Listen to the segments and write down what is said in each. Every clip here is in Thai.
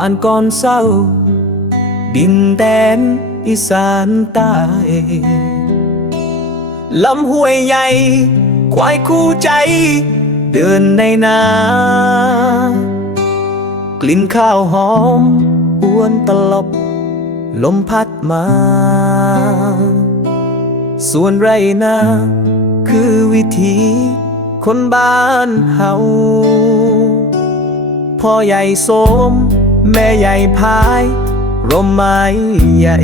านก่อนเศร้า ดินแดนอีสานใต้ลำห้วยใหญ่ ควายคู่ใจ เดินในนา กลิ่นข้าวหอมอวนตลบ ลมพัดมา ส่วนไรนา คือวิธีคนบ้านเฮาพ่อใหญ่โสม แม่ใหญ่พายร่มไม้ใหญ่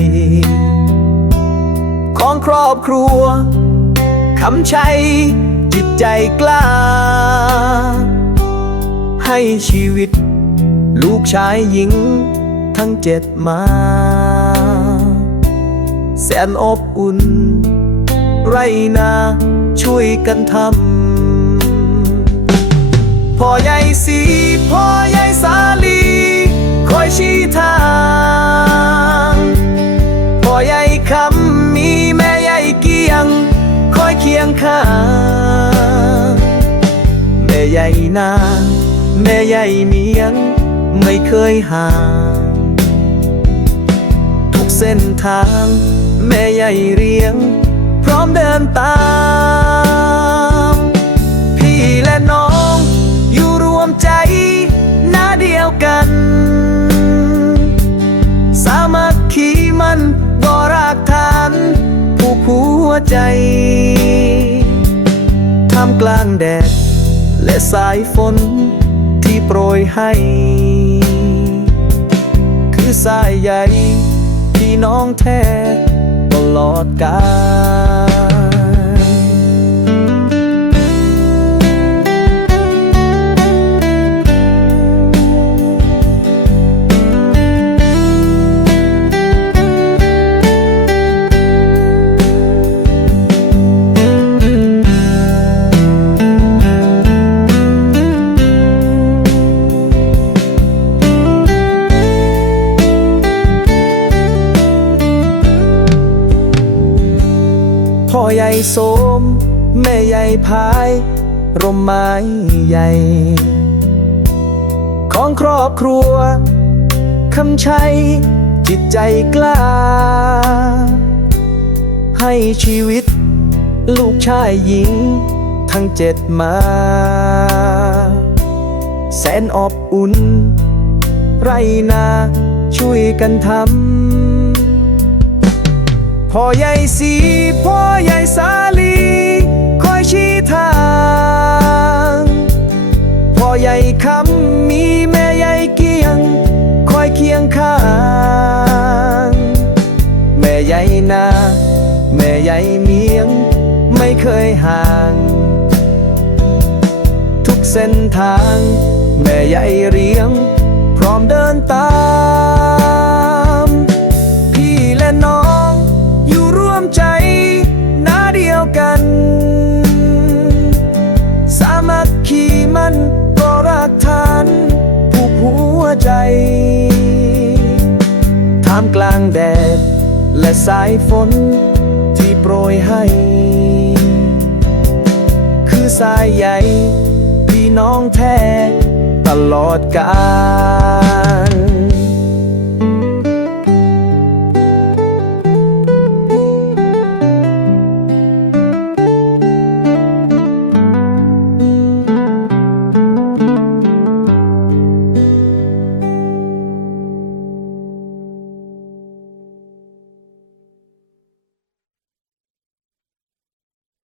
ของครอบครัวคำชัยจิตใจกล้า ให้ชีวิต ลูกชายหญิง ทั้งเจ็ดมา แสนอบอุ่น ไรนาช่วยกันทำพ่อใหญ่สีพ่อใหญ่สาลี ข้างแม่ใหญ่นางแม่ใหญ่เมียง ไม่เคยห่างทุกเส้นทาง แม่ใหญ่เรียง พร้อมเดินตามพี่และน้องอยู่รวมใจหน้าเดียวกัน สามัคคีมันบ่รากฐานผูกหัวใจามกลางแดด และสายฝนที่โปรยให้ คือสายใยที่น้องแท้ตลอดกาล พ่อใหญ่โสม แม่ใหญ่พาย ร่มไม้ใหญ่ ของครอบครัวคำชัยจิตใจกล้า ให้ชีวิต ลูกชายหญิง ทั้งเจ็ดมา แสนอบอุ่น ไรนาช่วยกันทำ พ่อใหญ่สีพ่อใหญ่สาลีคอยชี้ทางพ่อใหญ่คำมีแม่ใหญ่เกียง คอยเคียงข้าง แม่ใหญ่นาแม่ใหญ่เมียง ไม่เคยห่าง ทุกเส้นทาง แม่ใหญ่เรียง พร้อมเดินตาม และสายฝนที่โปรยให้ คือสายใยพี่น้องแท้ ตลอดกาล